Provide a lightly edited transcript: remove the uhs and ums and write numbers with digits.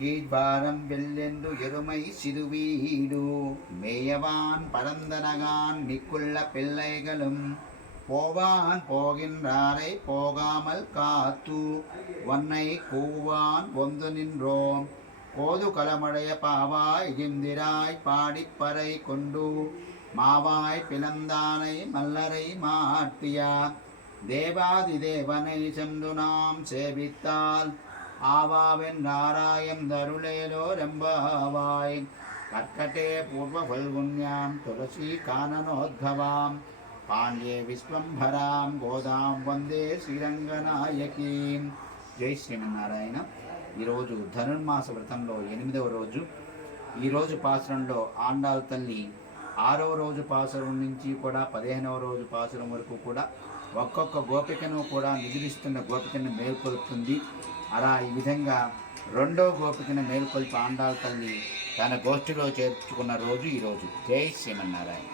கீழ்வாரம் வெள்ளென்று எருமை சிறுவீடு மேயவான் பரந்தனகான் மிக்குள்ள பிள்ளைகளும் போவான் போகின்றாரை போகாமல் காத்து ஒன்னை கூவான் ஒன்று நின்றோம் கோது கலமடைய பாவாய் இந்திராய் பாடிப்பறை கொண்டு மாவாய் பிளந்தானை மல்லரை மாட்டியா தேவாதி தேவனை சென்று நாம் சேவித்தால் ஆவாவென்றாராயம் தருளேலோ ரெம்பாவாய் கர்க்கட்டே பூர்வ ஃபல்குன்யாம் துளசி கானனோத்பவாம் పాండ్యే విశ్వంభరాం గోదాం వందే శ్రీరంగనాయకీం. జై శ్రీమన్నారాయణ. ఈరోజు ధనుర్మాస వ్రతంలో 8వ రోజు. ఈరోజు పాసురంలో ఆండాల్ తల్లి 6వ రోజు పాసురం నుంచి కూడా 15వ రోజు పాసురం వరకు కూడా ఒక్కొక్క గోపికను కూడా నిద్రిస్తున్న గోపికను మేల్కొల్పుతుంది. అలా ఈ విధంగా 2వ గోపికను మేల్కొల్పి ఆండాల్ తల్లి తన గోష్ఠిలో చేర్చుకున్న రోజు ఈరోజు. జై శ్రీమన్నారాయణ.